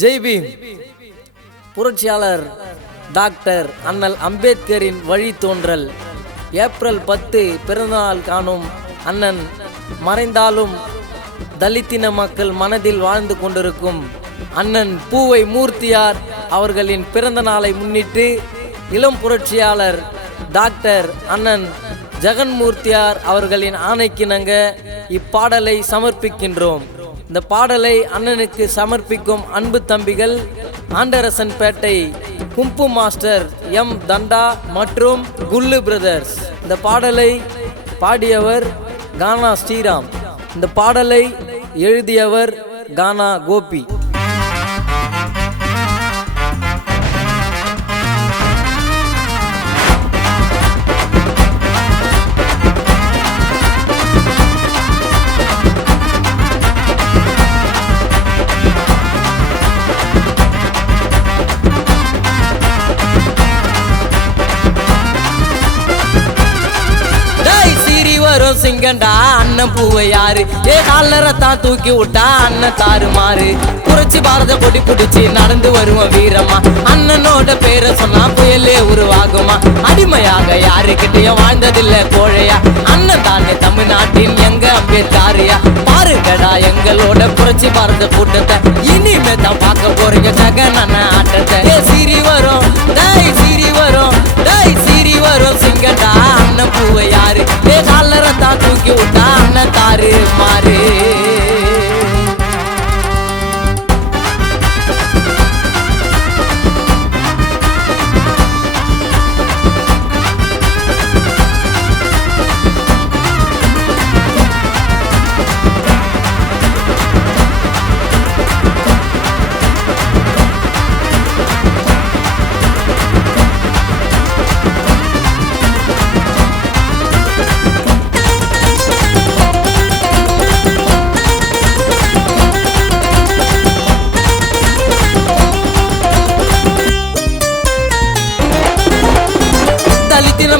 ஜெய் பீம். புரட்சியாளர் டாக்டர் அண்ணல் அம்பேத்கரின் வழித்தோன்றல். ஏப்ரல் 10 பிறந்தநாள் காணும் அண்ணன் மறைந்தாலும் தலித்தின மக்கள் மனதில் வாழ்ந்து கொண்டிருக்கும் அண்ணன் பூவை மூர்த்தியார் அவர்களின் பிறந்த நாளை முன்னிட்டு இளம் புரட்சியாளர் டாக்டர் அண்ணன் ஜெகன்மூர்த்தியார் அவர்களின் ஆணைக்கிணங்க இப்பாடலை சமர்ப்பிக்கின்றோம். இந்த பாடலை அண்ணனுக்கு சமர்ப்பிக்கும் அன்பு தம்பிகள் ஆண்டரசன்பேட்டை கும்பு மாஸ்டர் எம் தண்டா மற்றும் குல்லு பிரதர்ஸ். இந்த பாடலை பாடியவர் கானா ஸ்ரீராம். இந்த பாடலை எழுதியவர் கானா கோபி. சிங்கண்டா அண்ணன் பூவை யாரு காலரத்தான் தூக்கி விட்டா அண்ணன் தாறுமாறு. புரட்சி பாரத கொடி பிடிச்சி நடந்து வருவோம் வீரமா. அண்ணனோட பேரை சொன்னா புயலே உருவாகுமா. அடிமையாக யாருக்கிட்டையும் வாழ்ந்ததில்லை கோழையா. அண்ணன் தானே தமிழ்நாட்டின் எங்க அம்பேத்காரியா. பாருங்கடா எங்களோட புரட்சி பாரத கூட்டத்தை. இனிமே தான் பார்க்க போறீங்க ஜெகன் அண்ணன் ஆட்டத்தை. சிரி வரும் டை சிரி வரும் டை சிரி வரும் சிங்கண்டா அண்ணன் பூவை யாரு காலரத்தான் தூக்கி விட்டா அண்ணன் தாறு மாறு.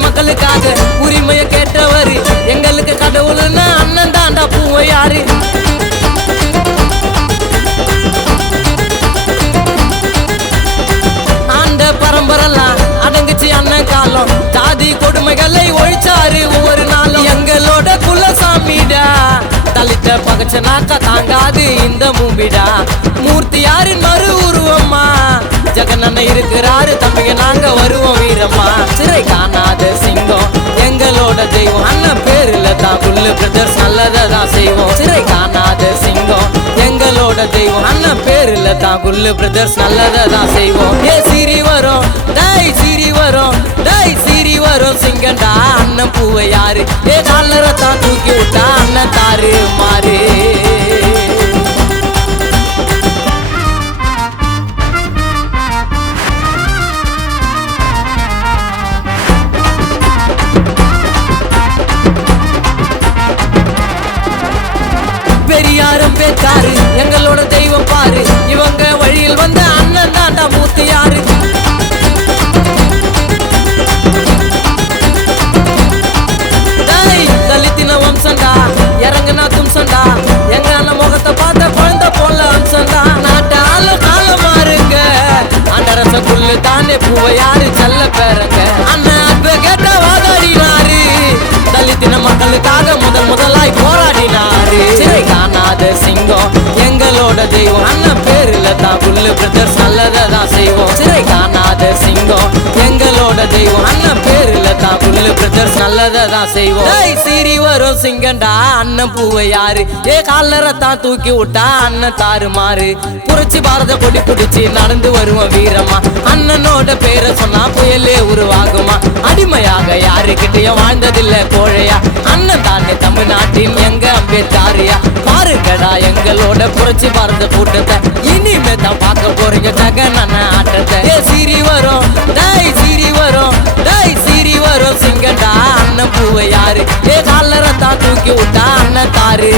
மக்களுக்காக உரிமையை கேட்டவர் எங்களுக்கு கடவுள்னா அண்ணன் தாண்டா பூவை யாரு. ஆண்ட பரம்பரெல்லாம் அடங்குச்சு அண்ணன் காலம். ஜாதி கொடுமைகளை ஒழிச்சாரு ஒவ்வொரு நாளும். எங்களோட குலசாமிடா தலித்த பகச்ச நாக்க தாங்காது இந்த மூம்பிடா. மூர்த்தி யாரின் மறு உருவம்மா. ஜெகன் அண்ணன் இருக்கிறாரு தம்பிங்க நாங்க வருவோம் வீரம்மா. சிறை காணாத சிங்கம் எங்களோட தெய்வம். அண்ணன் பேருல தான் குல்லு பிரதர்ஸ் நல்லதை தான் செய்வோம். சிறை காணாத சிங்கம் எங்களோட தெய்வம். அண்ணன் பேருல தான் குல்லு பிரதர்ஸ் நல்லதை தான் செய்வோம். சிரி வரும் டை சிரி வரும் டை சிரி வரும் சிங்கண்டா அண்ணன் பூவை யாரு காலரத்தான் தூக்கி விட்டா அண்ணன் தாறு மாறு. பெரியாரும் பேத்தாரு எங்களோட தெய்வம் பாரு. இவங்க வழியில் வந்த அண்ணன் தாண்டா மூர்த்தி யாரு. தலித்தின வம்சண்டா இறங்குனா தும்சண்டா. எங்க அண்ணன் முகத்தை பார்த்த குழந்தை போல அம்சண்டா. நாட்டால கால மாறுங்க அண்டரச குல்லு தானே பூவை யாரு செல்ல பேருங்க. அண்ணன் அன்ப கேட்ட வாதாடினாரு. தலித்தின மக்களுக்காக முதலாய் போராடினாரு. சிறை காணாத சிங்கம் எங்களோட தெய்வம். அண்ணன் பேருல தான் குல்லு பிரதர்ஸ் நல்லதை தான் செய்வோம். சிறை காணாத சிங்கம் எங்களோட தெய்வம். அண்ணன் பேருல தான் குல்லு பிரதர்ஸ் நல்லதை தான் செய்வோம். சிரி வரும் சிங்கண்டா அண்ணன் பூவை யாரு காலரத்தான் தூக்கி விட்டா அண்ணன் தாறு மாறு. புரட்சி பாரத கொடி பிடிச்சி நடந்து வருவோம் வீரமா. அண்ணனோட பேரை சொன்னா புயலே உருவாகுமா. அடிமையாக யாருக்கிட்டையும் வாழ்ந்ததில்லை கோழையா. அண்ணன் தானே தமிழ்நாட்டின் எங்க அம்பேத்காரியா. பாருங்கடா எங்களோட புரட்சி பாரத கூட்டத்தை. இனிமே தான் பார்க்க போறீங்க ஜெகன் அண்ணன் ஆட்டத்தை. சிரி வரும் டை சிரி வரும் டை சிரி வரும் சிங்கண்டா அண்ணன் பூவை யாரு காலரத்தான் தூக்கி விட்டா அண்ணன் தாறு